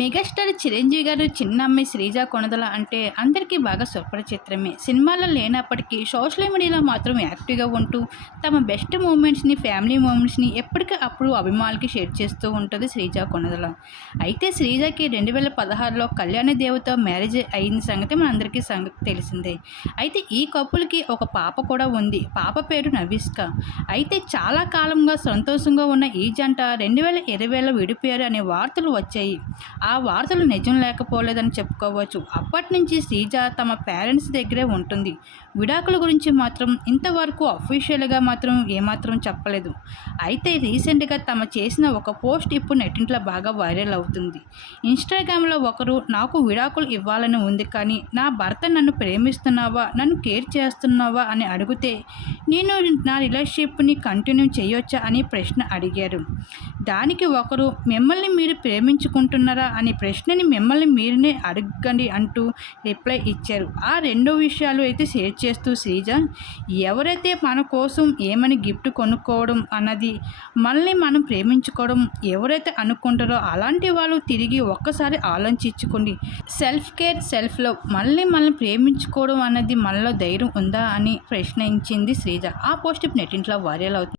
Megastar Chiranjeevi గారు చిన్న అమ్మాయి శ్రీజ కొనదల అంటే అందరికీ బాగా సుపరిచిత్రమే సినిమాలో లేనప్పటికీ సోషల్ మీడియాలో మాత్రం యాక్టివ్గా ఉంటూ తమ బెస్ట్ మూమెంట్స్ని ఫ్యామిలీ మూమెంట్స్ని ఎప్పటికీ అప్పుడు అభిమానులకి షేర్ చేస్తూ ఉంటుంది శ్రీజ కొనదల. అయితే శ్రీజకి రెండు వేల పదహారులో కళ్యాణ దేవతో మ్యారేజ్ అయిన సంగతి మనందరికీ సంగతి తెలిసిందే. అయితే ఈ కప్పులకి ఒక పాప కూడా ఉంది. పాప పేరు నవిష్క అయితే చాలా కాలంగా సంతోషంగా ఉన్న ఈ జంట రెండు వేల ఇరవైలో విడిపోయారు అనే వార్తలు వచ్చాయి. ఆ వార్తలు నిజం లేకపోలేదని చెప్పుకోవచ్చు. అప్పటి నుంచి శ్రీజ తమ పేరెంట్స్ దగ్గరే ఉంటుంది. విడాకుల గురించి మాత్రం ఇంతవరకు అఫీషియల్గా మాత్రం ఏమాత్రం చెప్పలేదు. అయితే రీసెంట్గా తమ చేసిన ఒక పోస్ట్ ఇప్పుడు నెట్టింట్లో బాగా వైరల్ అవుతుంది. ఇన్స్టాగ్రామ్లో ఒకరు నాకు విడాకులు ఇవ్వాలని ఉంది కానీ నా భర్త నన్ను ప్రేమిస్తున్నావా? నన్ను కేర్ చేస్తున్నావా? అని అడిగితే నేను నా రిలేషన్షిప్ని కంటిన్యూ చేయొచ్చా? అని ప్రశ్న అడిగారు. దానికి ఒకరు మిమ్మల్ని మీరు ప్రేమించుకుంటున్నారా? అనే ప్రశ్నని మిమ్మల్ని మీరునే అడగండి అంటూ రిప్లై ఇచ్చారు. ఆ రెండు విషయాలు అయితే షేర్ చేస్తూ శ్రీజ ఎవరైతే మన కోసం ఏమని గిఫ్ట్ కొనుక్కోవడం అన్నది మనల్ని మనం ప్రేమించుకోవడం ఎవరైతే అనుకుంటారో అలాంటి వాళ్ళు తిరిగి ఒక్కసారి ఆలోచించుకోండి. సెల్ఫ్ కేర్ సెల్ఫ్ లవ్ మళ్ళీ మనల్ని ప్రేమించుకోవడం అన్నది మనలో ధైర్యం ఉందా? అని ప్రశ్నించింది శ్రీజ. ఆ పోస్ట్ ఇప్పుడు నెట్టింట్లో వైరల్ అవుతుంది.